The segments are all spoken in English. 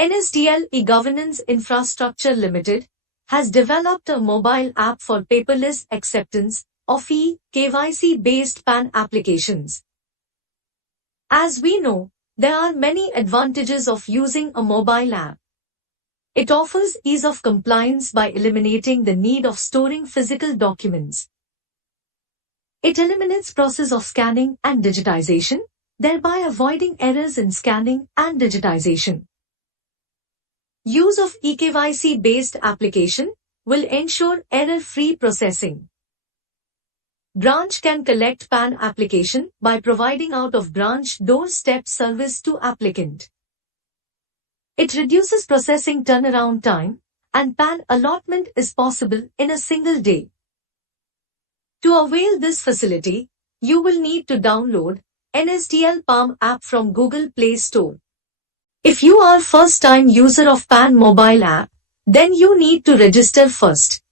NSDL E-Governance Infrastructure Limited has developed a mobile app for paperless acceptance of e-KYC-based PAN applications. As we know, there are many advantages of using a mobile app. It offers ease of compliance by eliminating the need of storing physical documents. It eliminates process of scanning and digitization, thereby avoiding errors in scanning and digitization. Use of eKYC-based application will ensure error-free processing. Branch can collect PAN application by providing out-of-branch doorstep service to applicant. It reduces processing turnaround time, and PAN allotment is possible in a single day. To avail this facility, you will need to download NSDL PAN app from Google Play Store. If you are first-time user of PAN mobile app, then you need to register first.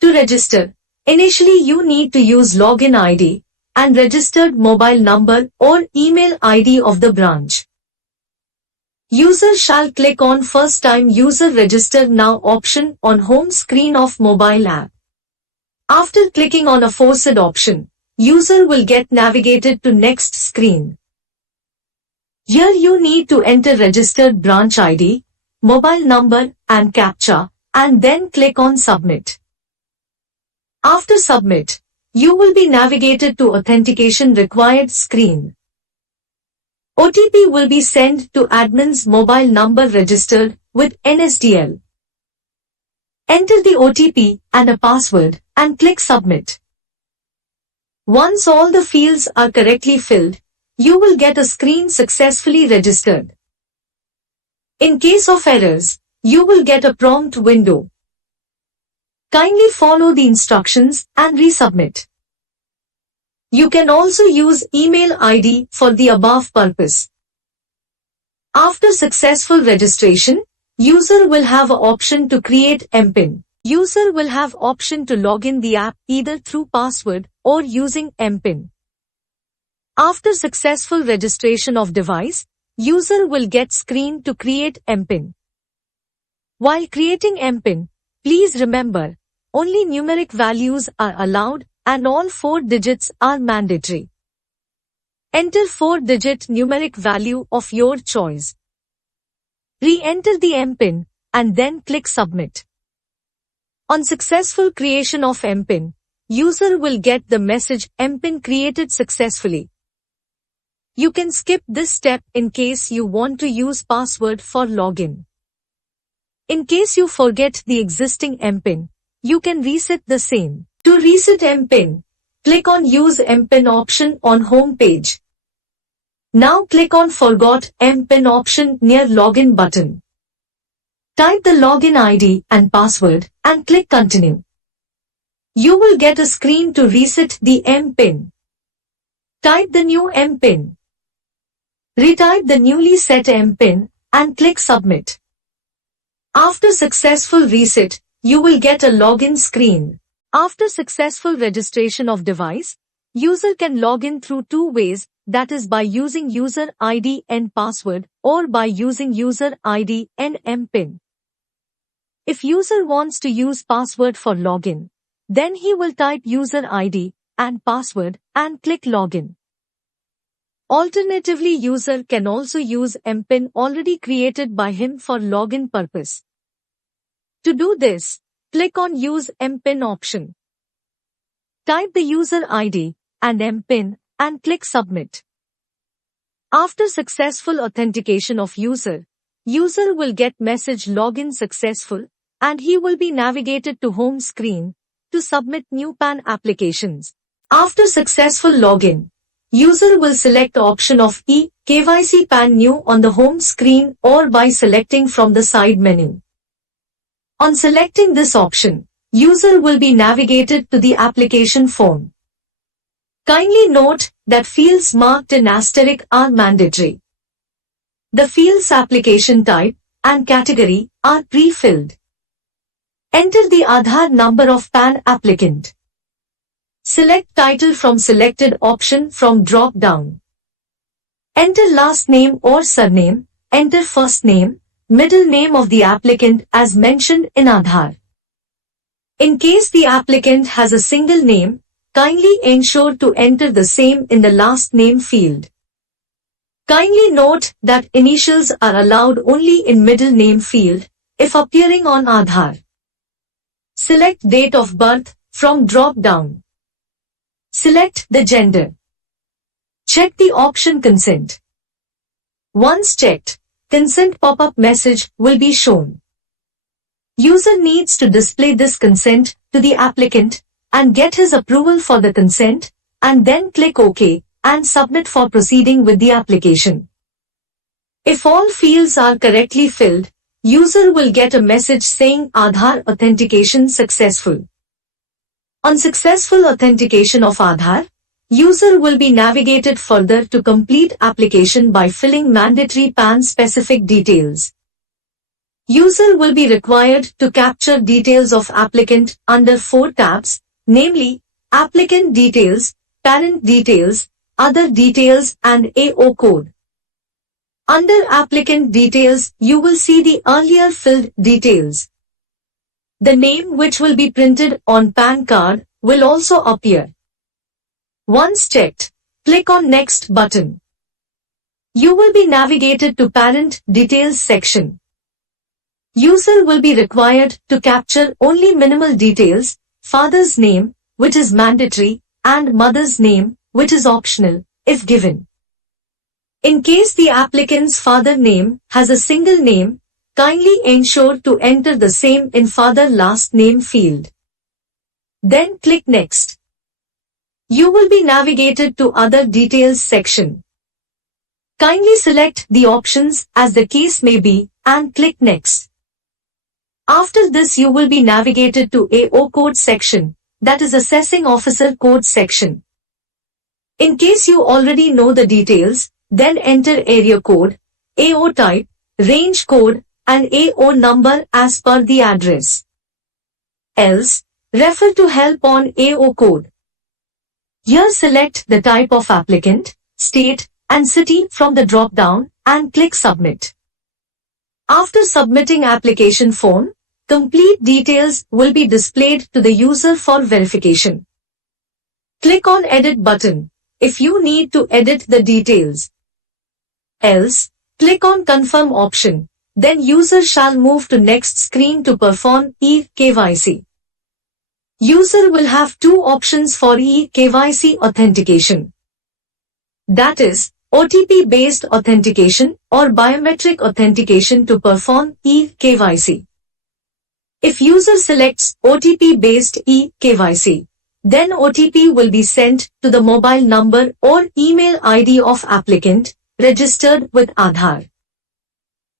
To register, initially you need to use login ID and registered mobile number or email ID of the branch. User shall click on First Time User Register Now option on home screen of mobile app. After clicking on aforesaid option, user will get navigated to next screen. Here you need to enter registered branch ID, mobile number and CAPTCHA and then click on Submit. After Submit, you will be navigated to Authentication Required screen. OTP will be sent to admin's mobile number registered with NSDL. Enter the OTP and a password and click Submit. Once all the fields are correctly filled, you will get a screen successfully registered. In case of errors, you will get a prompt window. Kindly follow the instructions and resubmit. You can also use email ID for the above purpose. After successful registration, user will have an option to create MPIN. User will have option to log in the app either through password or using MPIN. After successful registration of device, user will get screen to create MPIN. While creating MPIN, please remember, only numeric values are allowed and all 4 digits are mandatory. Enter 4-digit numeric value of your choice. Re-enter the MPIN and then click Submit. On successful creation of MPIN, user will get the message MPIN created successfully. You can skip this step in case you want to use password for login. In case you forget the existing MPIN, you can reset the same. To reset MPIN, click on Use MPIN option on home page. Now click on Forgot MPIN option near Login button. Type the login ID and password and click Continue. You will get a screen to reset the MPIN. Type the new MPIN. Retype the newly set MPIN and click Submit. After successful reset, you will get a login screen. After successful registration of device, user can log in through 2 ways, that is by using user ID and password or by using user ID and MPIN. If user wants to use password for login, then he will type user ID and password and click Login. Alternatively, user can also use MPIN already created by him for login purpose. To do this, click on Use MPIN option. Type the user ID and MPIN and click Submit. After successful authentication of user will get message Login successful and he will be navigated to home screen to submit new PAN applications. After successful login, user will select option of e-KYC PAN new on the home screen or by selecting from the side menu. On selecting this option, user will be navigated to the application form. Kindly note that fields marked in asterisk are mandatory. The fields application type and category are pre-filled. Enter the Aadhaar number of PAN applicant. Select title from selected option from drop down. Enter last name or surname, enter first name, middle name of the applicant as mentioned in Aadhaar. In case the applicant has a single name, kindly ensure to enter the same in the last name field. Kindly note that initials are allowed only in middle name field if appearing on Aadhaar. Select date of birth from drop-down. Select the gender. Check the option consent. Once checked, consent pop-up message will be shown. User needs to display this consent to the applicant and get his approval for the consent, and then click OK and submit for proceeding with the application. If all fields are correctly filled, user will get a message saying Aadhaar authentication successful. On successful authentication of Aadhaar, user will be navigated further to complete application by filling mandatory PAN specific details. User will be required to capture details of applicant under 4 tabs, namely, applicant details, parent details, other details and AO code. Under applicant details, you will see the earlier filled details. The name which will be printed on PAN card will also appear. Once checked, click on Next button. You will be navigated to Parent Details section. User will be required to capture only minimal details, father's name, which is mandatory, and mother's name, which is optional, if given. In case the applicant's father name has a single name, kindly ensure to enter the same in father last name field. Then click Next. You will be navigated to Other Details section. Kindly select the options as the case may be and click Next. After this you will be navigated to AO code section, that is Assessing Officer code section. In case you already know the details, then enter area code, AO type, range code and AO number as per the address. Else, refer to help on AO code. Here select the type of applicant, state and city from the drop-down and click Submit. After submitting application form, complete details will be displayed to the user for verification. Click on Edit button if you need to edit the details. Else, click on Confirm option, then user shall move to next screen to perform eKYC. User will have 2 options for eKYC authentication. That is, OTP-based authentication or biometric authentication to perform eKYC. If user selects OTP-based eKYC, then OTP will be sent to the mobile number or email ID of applicant registered with Aadhaar.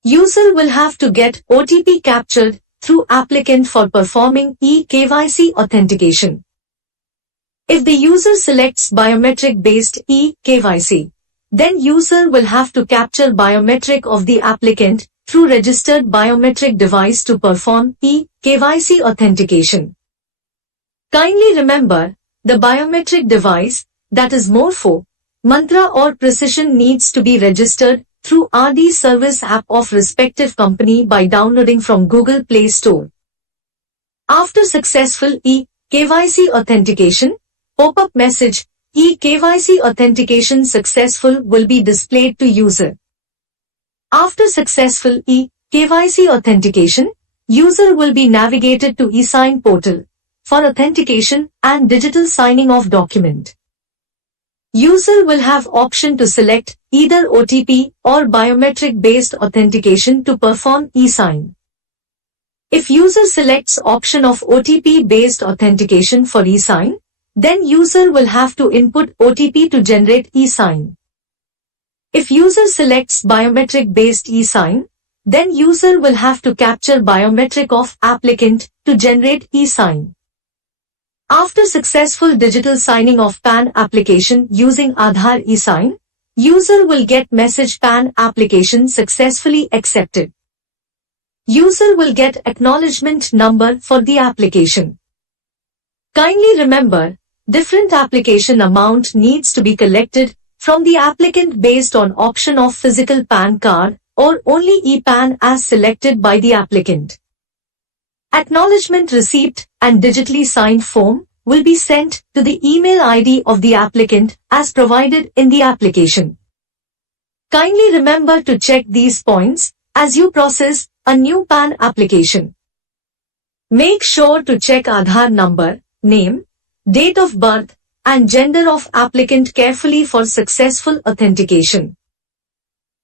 User will have to get OTP captured through applicant for performing eKYC authentication. If the user selects biometric-based eKYC, then user will have to capture biometric of the applicant through registered biometric device to perform eKYC authentication. Kindly remember, the biometric device, that is Morpho, Mantra or Precision needs to be registered through RD service app of respective company by downloading from Google Play Store. After successful eKYC authentication, pop-up message, eKYC authentication successful will be displayed to user. After successful eKYC authentication, user will be navigated to eSign portal for authentication and digital signing of document. User will have option to select either OTP or biometric-based authentication to perform eSign. If user selects option of OTP-based authentication for eSign, then user will have to input OTP to generate eSign. If user selects biometric-based eSign, then user will have to capture biometric of applicant to generate eSign. After successful digital signing of PAN application using Aadhaar eSign, user will get message PAN application successfully accepted. User will get acknowledgement number for the application. Kindly remember, different application amount needs to be collected from the applicant based on option of physical PAN card or only e-PAN as selected by the applicant. Acknowledgement receipt and digitally signed form will be sent to the email ID of the applicant as provided in the application. Kindly remember to check these points as you process a new PAN application. Make sure to check Aadhaar number, name, date of birth, and gender of applicant carefully for successful authentication.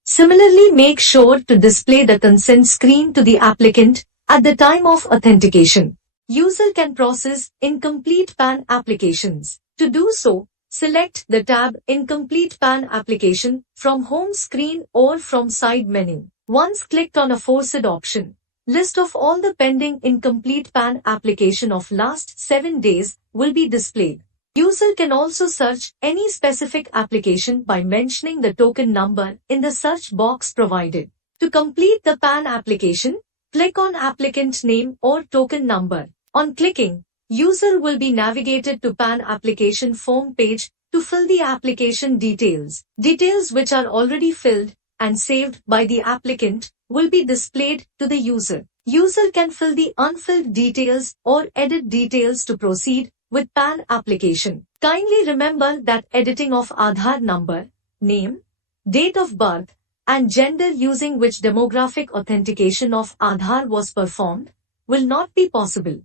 Similarly, make sure to display the consent screen to the applicant at the time of authentication. User can process incomplete PAN applications. To do so, select the tab Incomplete PAN Application from home screen or from side menu. Once clicked on aforesaid option, list of all the pending incomplete PAN application of last 7 days will be displayed. User can also search any specific application by mentioning the token number in the search box provided. To complete the PAN application, click on applicant name or token number. On clicking, user will be navigated to PAN application form page to fill the application details. Details which are already filled and saved by the applicant will be displayed to the user. User can fill the unfilled details or edit details to proceed with PAN application. Kindly remember that editing of Aadhaar number, name, date of birth, and gender using which demographic authentication of Aadhaar was performed will not be possible.